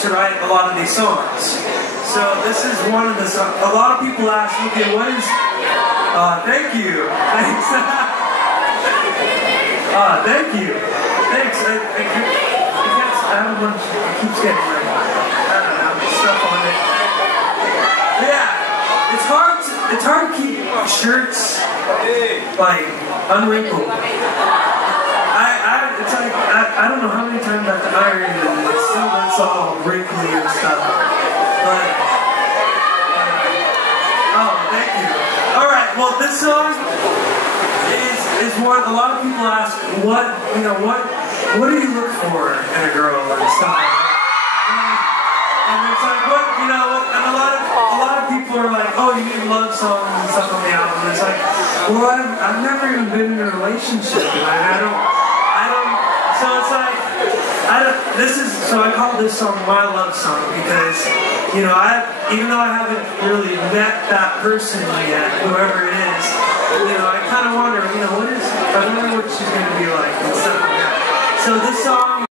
to write a lot of these songs. So this is one of the songs. A lot of people ask, okay, what is... thank you. Thanks. Thank you. Thanks. I have a bunch. It keeps getting like, I don't know, stuff on it. Yeah, it's hard to keep shirts like unwrinkled. It's like I don't know how many times I have to iron it, and it still looks all wrinkly and stuff. But oh, thank you. All right, well, this song is one. A lot of people ask, what do you look for in a girl and stuff. And it's like, and a lot of people are like, oh, you need love songs and stuff on the album. And it's like, well, I've never even been in a relationship, and I don't. So it's like, so I call this song my love song because, even though I haven't really met that person yet, whoever it is, I kind of wonder, I wonder what she's going to be like and stuff like that. So this song